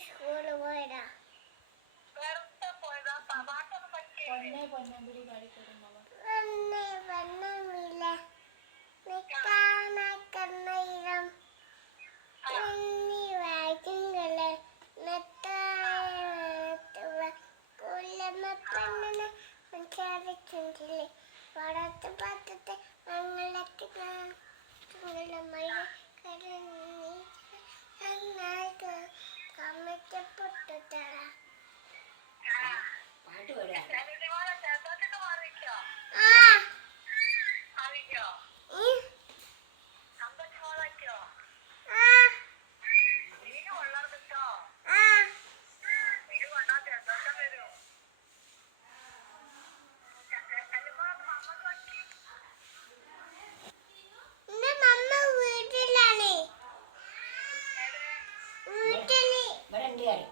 സ്കൂളിൽ പോയതാ. പൊന്നെ പൊന്നമ്പിടി പാടിക്കൊടുന്നവ പൊന്നെ പൊന്നമില്ല നിക്കാനക്കന്നയിരം വായിക്കുകള് കുലമപ്പണ്ണന് ചാരിച്ചില്ലേ വളർത്ത് പാത്രത്തെ മങ്ങളൊക്കെ കമ്മിച്ചപ്പൊട്ടുതറ പാട്ട് പാടാ ഇവിടെ ഉണ്ട് കാര്യം